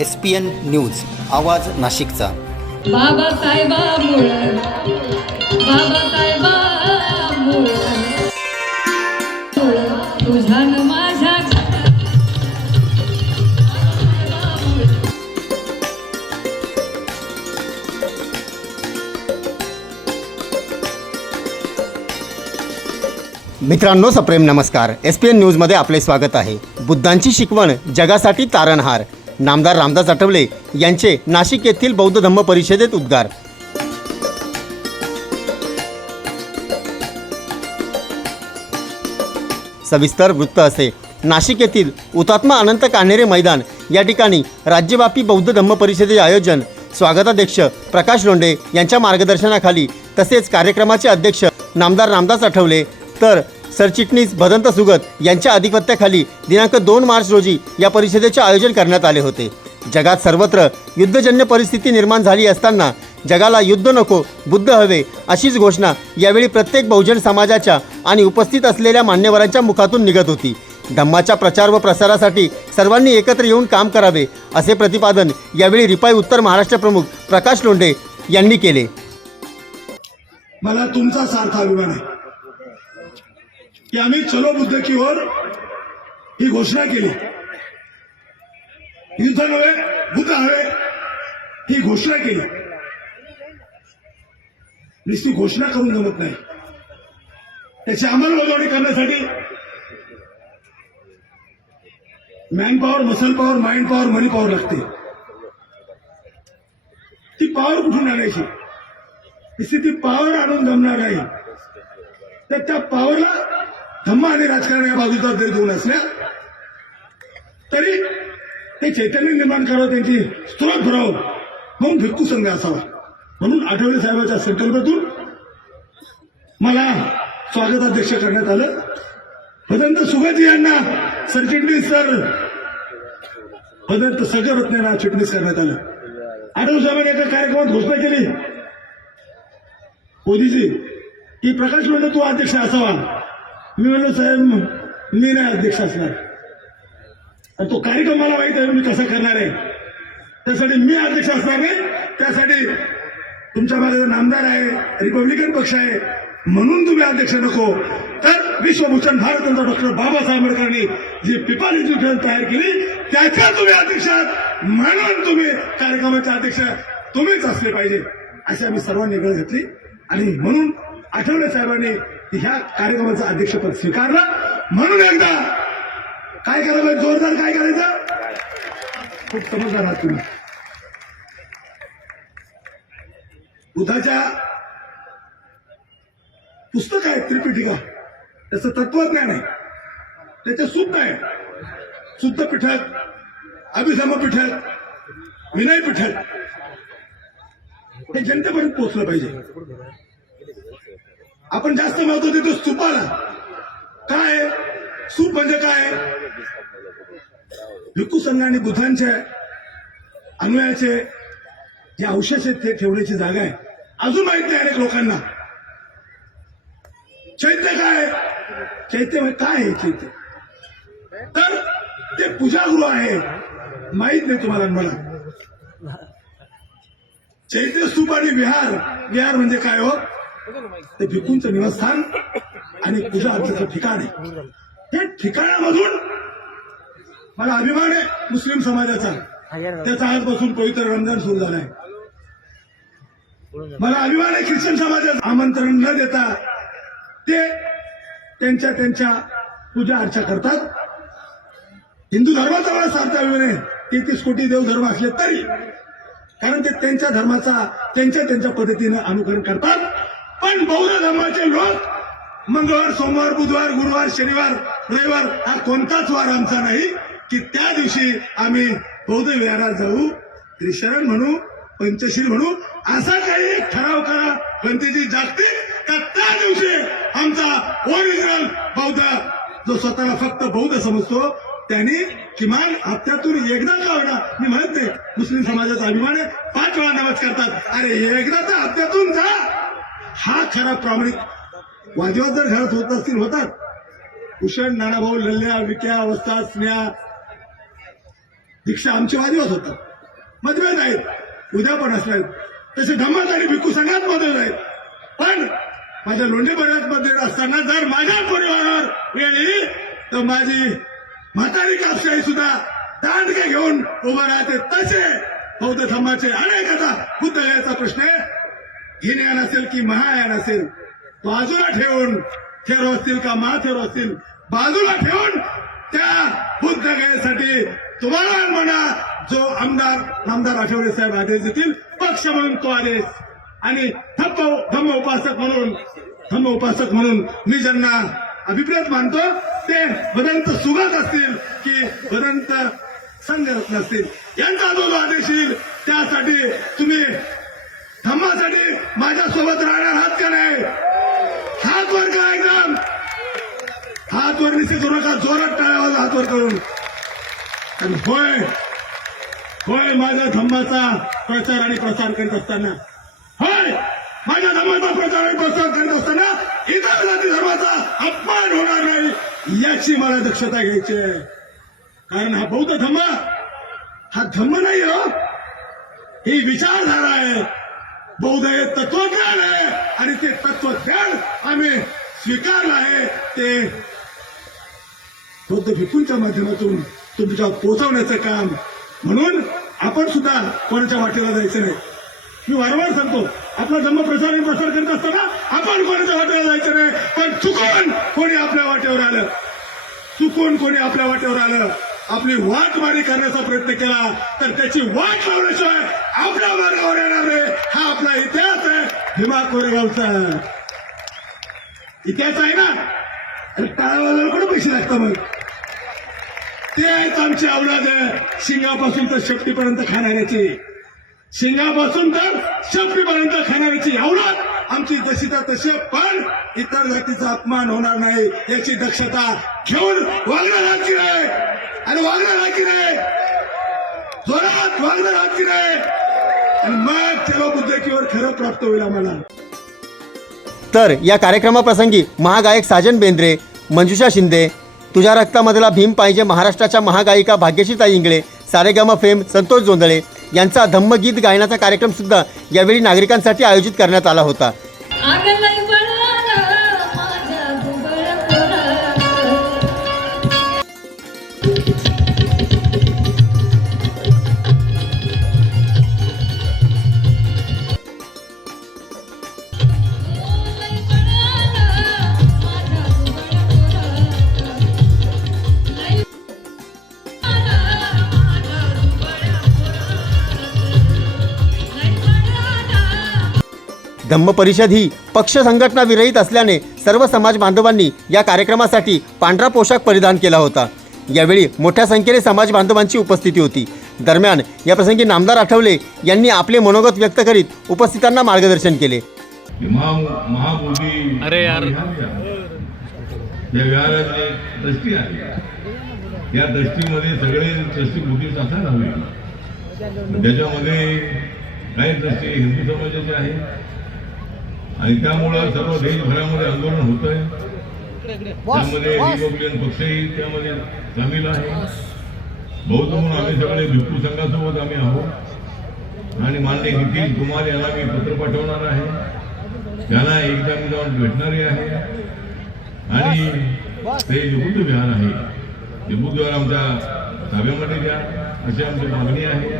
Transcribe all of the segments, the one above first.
S P N news आवाज नाशिकचा. माझ्या मित्रांनो सप्रेम नमस्कार. एस पी एन न्यूजमध्ये आपले स्वागत आहे. बुद्धांची शिकवण जगासाठी तारणहार. नामदार रामदास आठवले यांचे नाशिक येथील बौद्ध धम्म परिषदेत उद्गार. सविस्तर वृत्त असे. नाशिक येथील हुतात्मा अनंत कान्हेरे मैदान या ठिकाणी राज्यव्यापी बौद्ध धम्म परिषदेचे आयोजन. स्वागताध्यक्ष प्रकाश लोंढे यांच्या मार्गदर्शनाखाली तसेच कार्यक्रमाचे अध्यक्ष नामदार रामदास आठवले. तर सरचिटणीस भदंत सुगत यांच्या अधिपत्याखाली दिनांक दोन मार्च रोजी या परिषदेचे आयोजन करण्यात आले होते. जगात सर्वत्र युद्धजन्य परिस्थिती निर्माण झाली असताना जगाला युद्ध नको बुद्ध हवे अशीच घोषणा यावेळी प्रत्येक बहुजन समाजाच्या आणि उपस्थित असलेल्या मान्यवरांच्या मुखातून निघत होती. धम्माच्या प्रचार व प्रसारासाठी सर्वांनी एकत्र येऊन काम करावे असे प्रतिपादन यावेळी रिपाई उत्तर महाराष्ट्र प्रमुख प्रकाश लोंढे यांनी केले. मला तुमचा सारखा अभिमान आहे. की आम्ही चलो बुद्ध की ओर ही घोषणा केली. युद्ध नव्हे बुद्ध हवे ही घोषणा केली. नुसती घोषणा करून जमत नाही. त्याची अंमलबजावणी करण्यासाठी man power muscle power mind power money power लागते. ती पॉवर कुठून आणायची? नुसती ती पॉवर आणून जमणार नाही. तर त्या पॉवरला धम्म आणि राजकारण या बाजूचा जरी दोन असल्या? तरी ते चैतन्य निर्माण करावं त्यांची स्त्रोत भरावं म्हणून भिक्खू संघ असावा. म्हणून आठवले साहेबाच्या संकल्पातून मला स्वागताध्यक्ष करण्यात आलं. भदंत सुगत यांना सरचिटणीस सर भदंत सगरत्न यांना चिटणीस करण्यात आलं. आठव साहेबांनी एका कार्यक्रमात घोषणा केली. मोदीजी की प्रकाश म्हणजे तू अध्यक्ष असावा. मी म्हणलो साहेब मी नाही अध्यक्ष असणार. आणि तो कार्यक्रम मला माहीत आहे मी कसा करणार आहे. त्यासाठी मी अध्यक्ष असणार आहे. त्यासाठी तुमच्या माझा नामदार आहे रिपब्लिकन पक्ष आहे म्हणून तुम्ही अध्यक्ष नको. तर विश्वभूषण भारतरत्न डॉक्टर बाबासाहेब आंबेडकरांनी जी पिपाल इन्स्टिट्यूशन तयार केली त्याच्या तुम्ही अध्यक्ष म्हणून तुम्ही कार्यक्रमाचे अध्यक्ष तुम्हीच असले पाहिजे. अशी आम्ही सर्वांनी वेळ घेतली. आणि म्हणून आठवले साहेबांनी ह्या कार्यक्रमाचं अध्यक्षपद स्वीकारलं. म्हणून एकदा काय करायचं जोरदार काय करायचं? खूप समजदार आहात तुम्ही. बुद्धाच्या पुस्तक आहे त्रिपिटिका त्याचं तत्वज्ञान आहे. त्याचं शुद्ध आहे. शुद्ध पीठक अभिसम पीठक विनय पीठक. हे जनतेपर्यंत पोहोचलं पाहिजे. आपण जास्त महत्त्व देतो स्तूपाला काय आहे? स्तूप म्हणजे काय भिक्खू संघाने बुद्धांच्या जे अवशेष आहेत ते ठेवण्याची जागा आहे. अजून माहीत नाही अनेक लोकांना. चैत्य काय आहे? चैत्य म्हणजे काय आहे चैत्य तर ते पूजागृह आहे. माहीत नाही तुम्हाला मला. चैत्य स्तूप आणि विहार. विहार म्हणजे काय हो? ते भिकूंचं निवासस्थान आणि पूजा अर्चाचं ठिकाण आहे. हे ठिकाणामधून मला अभिमान आहे मुस्लिम समाजाचा. त्याचा आजपासून पवित्र रमजान सुरू झालाय. मला अभिमान आहे ख्रिश्चन समाजाचं आमंत्रण न देता ते त्यांच्या त्यांच्या पूजा अर्चा करतात. हिंदू धर्माचा मला सारता अभिमान आहे. तेहतीस कोटी देव धर्म असले तरी कारण ते त्यांच्या धर्माचा त्यांच्या त्यांच्या पद्धतीनं अनुकरण करतात. पण बौद्ध धर्माचे लोक मंगळवार सोमवार बुधवार गुरुवार शनिवार रविवार हा कोणताच वार आमचा नाही की त्या दिवशी आम्ही बौद्ध विहारात जाऊ त्रिशरण म्हणू पंचशील म्हणू असा काही एक ठराव करा गणतीची जागतिक तर त्या दिवशी आमचा ओरिजिनल बौद्ध जो स्वतःला फक्त बौद्ध समजतो त्यांनी किमान हप्त्यातून एकदा का होईना मी म्हणत नाही मुस्लिम समाजाचा अभिमान आहे पाच वेळा नमाज करतात. अरे एकदा तर हप्त्यातून जा हा खरा प्रामाणिक वादविवाद जर घरात होत असतील होतात. भूषण नानाभाऊ लल्ल्या विक्या अवस्था स्नेहा दीक्षा आमचे वादविवाद होतात. मतभेद आहेत. उद्या पण असणार. तसे धम्मत आणि भिकू सगळ्यात मतभेद आहेत. पण माझ्या लोंढे मध्ये असताना जर माझ्या परिवारावर वेळ येईल तर माझी म्हातारी कापशाही सुद्धा दांडके घेऊन उभं राहते. तसे बौद्ध धम्माचे अनेक आता बुद्ध गयाचा प्रश्न आहे. हिनयान असेल की महायान असेल. बाजूला ठेवून थेरो असतील का महाथेरो असतील बाजूला ठेवून त्या बुद्धगयेसाठी तुम्हाला म्हणा जो आमदार आमदार आठवले साहेब आदेश देतील पक्ष म्हणून तो आदेश. आणि थप्प धम्म उपासक म्हणून धम्म उपासक म्हणून मी ज्यांना अभिप्रेत मानतो ते वदंत सुगत असतील की वदंत संघरत्न असतील. यांचा जो जो आदेश येईल त्यासाठी तुम्ही धम्मासाठी माझ्यासोबत राहणार हात का नाही? हात वर करा एकदम. हात वर निश्चित करू नका जोरात टाळावा हात वर करून. आणि होय होय माझ्या धम्माचा प्रचार आणि प्रसार करीत असताना होय माझ्या धर्माचा प्रचार आणि प्रसार करीत असताना इतर जाती धर्माचा अपमान होणार नाही याची मला दक्षता घ्यायची आहे. कारण हा बौद्ध धम्म हा धम्म नाही हो. ही विचारधारा आहे. बौद्ध तत्वज्ञान आहे आणि ते तत्वज्ञान आम्ही स्वीकारलं आहे. ते बौद्ध भिकूंच्या माध्यमातून तुमच्या पोचवण्याचं काम. म्हणून आपण सुद्धा कोणाच्या वाटेला जायचं नाही. मी वारंवार सांगतो आपला धम्म प्रसार आणि प्रसार करत असताना आपण कोणाच्या वाटेला जायचं नाही. पण चुकून कोणी आपल्या वाटेवर आलं. चुकून कोणी आपल्या वाटेवर आलं. आपली वाटमारी करण्याचा प्रयत्न केला तर त्याची वाट लावल्याशिवाय आपल्या मार्गावर येणार नाही. हा आपला इतिहास आहे. भीमा कोरेगावचा. इतिहास आहे ना? अरे टाळावाला कुठे पैसे लागतात मग? ते आहेत आमची अवलाद शिंगापासून तर शेपटीपर्यंत खाणाऱ्याची. शिंगापासून तर शेपटीपर्यंत खाणाऱ्याची अवलाद आमची जशी तर तशी पण इतर जातीचा अपमान होणार नाही. याची दक्षता घेऊन वागणार आहे. आणि वागणार आहात की नाही जोरात वागणार आहात की नाही आणि मग तेव्हा बुद्धकीवर खरं प्राप्त होईल आम्हाला. तर या कार्यक्रमाप्रसंगी महागायक साजन बेंद्रे मंजुषा शिंदे तुझ्या रक्तामधला भीम पाहिजे महाराष्ट्राच्या महागायिका भाग्यशीताई इंगळे सारेगामा फेम संतोष जोंधळे यांचा धम्मगीत गायनाचा कार्यक्रम सुद्धा यावेळी नागरिकांसाठी आयोजित करण्यात आला होता. धम्म परिषद ही पक्ष संघटना विरहित असल्याने सर्व समाज बांधवांनी या कार्यक्रमासाठी पांढरा पोशाख परिधान केला होता. यावेळी मोठ्या संख्येने समाज बांधवांची उपस्थिती होती. दरम्यान या प्रसंगी नामदार आठवले यांनी आपले मनोगत व्यक्त करीत उपस्थितांना मार्गदर्शन केले. अरे यार. या विहाराची दृष्टी आहे. या दृष्टीमध्ये सगळे दृष्टी बुद्धिस्ट असायला हवी. त्याच्यामध्ये काही दृष्टी हिंदू समाजाची आहे. आणि त्यामुळं सर्व देशभरामध्ये आंदोलन होत आहे त्यामध्ये रिपब्लिकन पक्षही त्यामध्ये सामील आहे. बौद्ध म्हणून आम्ही सगळे भिक्खू संघासोबत आम्ही आहोत. आणि मान्य नितीन कुमार यांना मी पत्र पाठवणार आहे. त्यांना एकदा मी जाऊन भेटणारे आहे. आणि ते जे बुद्ध विहार आहे. ते बुद्ध विहार आमच्या ताब्यामध्ये द्या. अशी आमची मागणी आहे.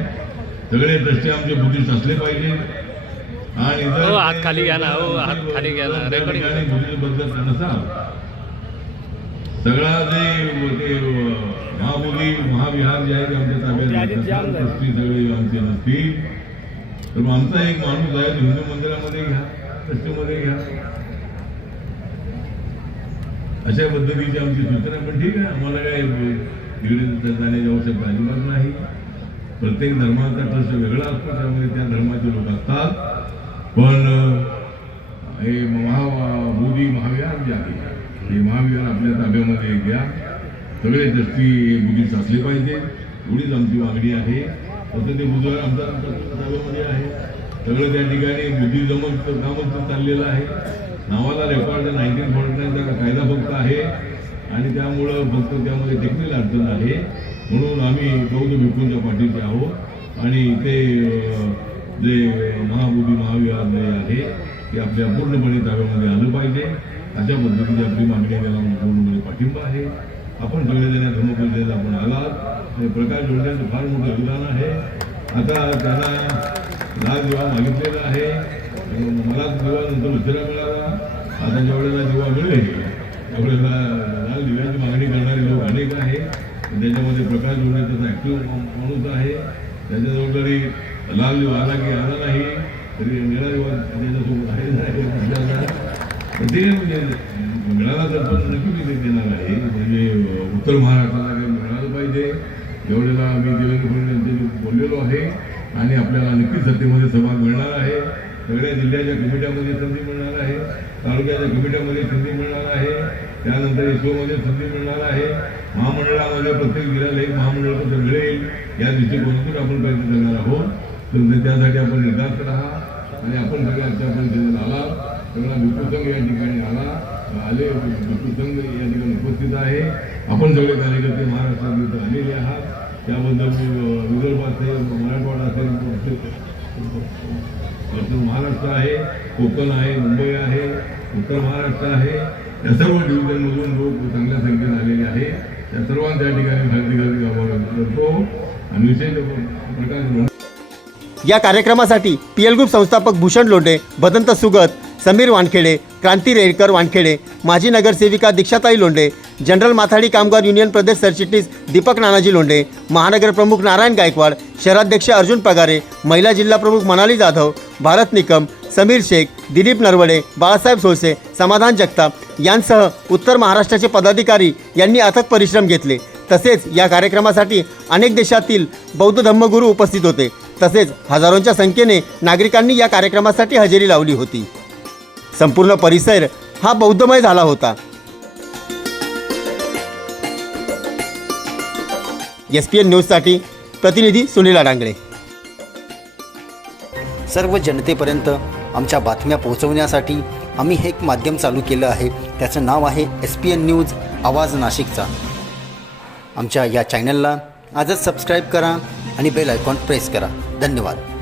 सगळे दृष्टी आमचे बुद्धिस्ट असले पाहिजे. हो, हात खाली घ्या ना, हो, हात खाली घ्या ना, नसाल सगळा जे ते महाबोधी महाविहार जे आहे ते आमच्या ताब्यात सगळे आमचे नसतील. तर मग आमचा एक माणूस आहे हिंदू मंदिरामध्ये घ्या ट्रस्टमध्ये घ्या. अशा पद्धतीची आमची सूचना पण ठीक आहे. आम्हाला काय तिकडे जाण्याची आवश्यकता अजिबात नाही. प्रत्येक धर्माचा ट्रस्ट वेगळा असतो त्यामुळे त्या धर्माचे लोक असतात. पण हे महा महाबोधी महाविहार जे आहे. हे महाविहार आपल्या ताब्यामध्ये घ्या सगळे दृष्टी बुद्धिस्ट असले पाहिजे. एवढीच आमची मागणी आहे. तसं ते बुद्ध आमच्या ताब्यामध्ये आहे. सगळं त्या ठिकाणी बुद्धिजमच कामच चाललेलं आहे. नावाला रेकॉर्ड नाईन्टीन फोर्टी नाईनचा कायदा फक्त आहे. आणि त्यामुळं फक्त त्यामध्ये टेक्निकल अडचण आहे. म्हणून आम्ही बौद्ध भिक्खूंच्या पाठीचे आहोत. आणि ते जे महाबोधी महाविहार जे आहे ते आपल्या पूर्णपणे ताब्यामध्ये आलं पाहिजे. अशा पद्धतीची म्हणजे आपली मागणी त्याला पूर्णपणे पाठिंबा आहे. आपण सगळेजण धर्मपरिषदेला आपण आलात. आणि प्रकाश जोडण्याचं फार मोठं योगदान आहे. आता त्यांना लाल दिवा मागितलेला आहे. मला दिवा नंतर उशिरा मिळाला. आता ज्या वेळेला दिवा मिळेल त्यावेळेला लाल दिव्याची मागणी करणारे लोक अनेक आहे. त्याच्यामध्ये प्रकाश जोडण्याचा ॲक्टिव्ह माणूस आहे. त्याच्याजवळ तरी लाल आला की आला नाही तरी निळा आहे नाही ते म्हणजे मिळाला तर पण नक्की मी देणार आहे म्हणजे उत्तर महाराष्ट्राला काही मिळालं पाहिजे एवढेला आम्ही देवेंद्र फडणवीस बोललेलो आहे आणि आपल्याला नक्कीच सत्तेमध्ये सहभाग मिळणार आहे सगळ्या जिल्ह्याच्या कमिट्यामध्ये संधी मिळणार आहे तालुक्याच्या कमिट्यामध्ये संधी मिळणार आहे त्यानंतर इस्रोमध्ये संधी मिळणार आहे महामंडळामध्ये प्रत्येक जिल्ह्याला एक महामंडळ पत्र मिळेल या दृष्टिकोनातून आपण प्रयत्न करणार आहोत तर ते- त्यासाठी आपण निर्धास्त राहा आणि आपण सगळे अध्यापन आला. सगळा विपुसंघ या ठिकाणी आला. आले. विपुसंघ या ठिकाणी उपस्थित आहे. आपण सगळे कार्यकर्ते महाराष्ट्रात इथं आलेले आहात. त्याबद्दल विदर्भ असेल मराठवाडा असेल महाराष्ट्र आहे कोकण आहे मुंबई आहे उत्तर महाराष्ट्र आहे. या सर्व डिव्हिजनमधून लोक चांगल्या संख्येत आलेले आहे त्या सर्वांच्या ठिकाणी खाजगी खाजगी करतो. आणि विशेष प्रकाश या कार्यक्रमासाठी पी एल ग्रुप संस्थापक भूषण लोंढे भदंत सुगत समीर वानखेडे क्रांती रेडकर वानखेडे माजी नगरसेविका दीक्षाताई लोंढे जनरल माथाडी कामगार युनियन प्रदेश सरचिटणीस दीपक नानाजी लोंढे महानगर प्रमुख नारायण गायकवाड शहराध्यक्ष अर्जुन पगारे महिला जिल्हा प्रमुख मनाली जाधव भारत निकम समीर शेख दिलीप नरवडे बाळासाहेब सोळसे समाधान जगताप यांसह उत्तर महाराष्ट्राचे पदाधिकारी यांनी अथक परिश्रम घेतले. तसेच या कार्यक्रमासाठी अनेक देशातील बौद्ध धम्मगुरू उपस्थित होते. तसेच हजारोंच्या संख्येने नागरिकांनी या कार्यक्रमासाठी हजेरी लावली होती. संपूर्ण परिसर हा बौद्धमय झाला होता. एस पी एन न्यूजसाठी प्रतिनिधी सुनील डांगळे. सर्व जनतेपर्यंत आमच्या बातम्या पोहोचवण्यासाठी आम्ही हे एक माध्यम चालू केलं आहे. त्याचं नाव आहे एस पी एन न्यूज आवाज नाशिकचा. आमच्या या चॅनलला आजच सबस्क्राईब करा आणि बेल आयकॉन प्रेस करा. धन्यवाद.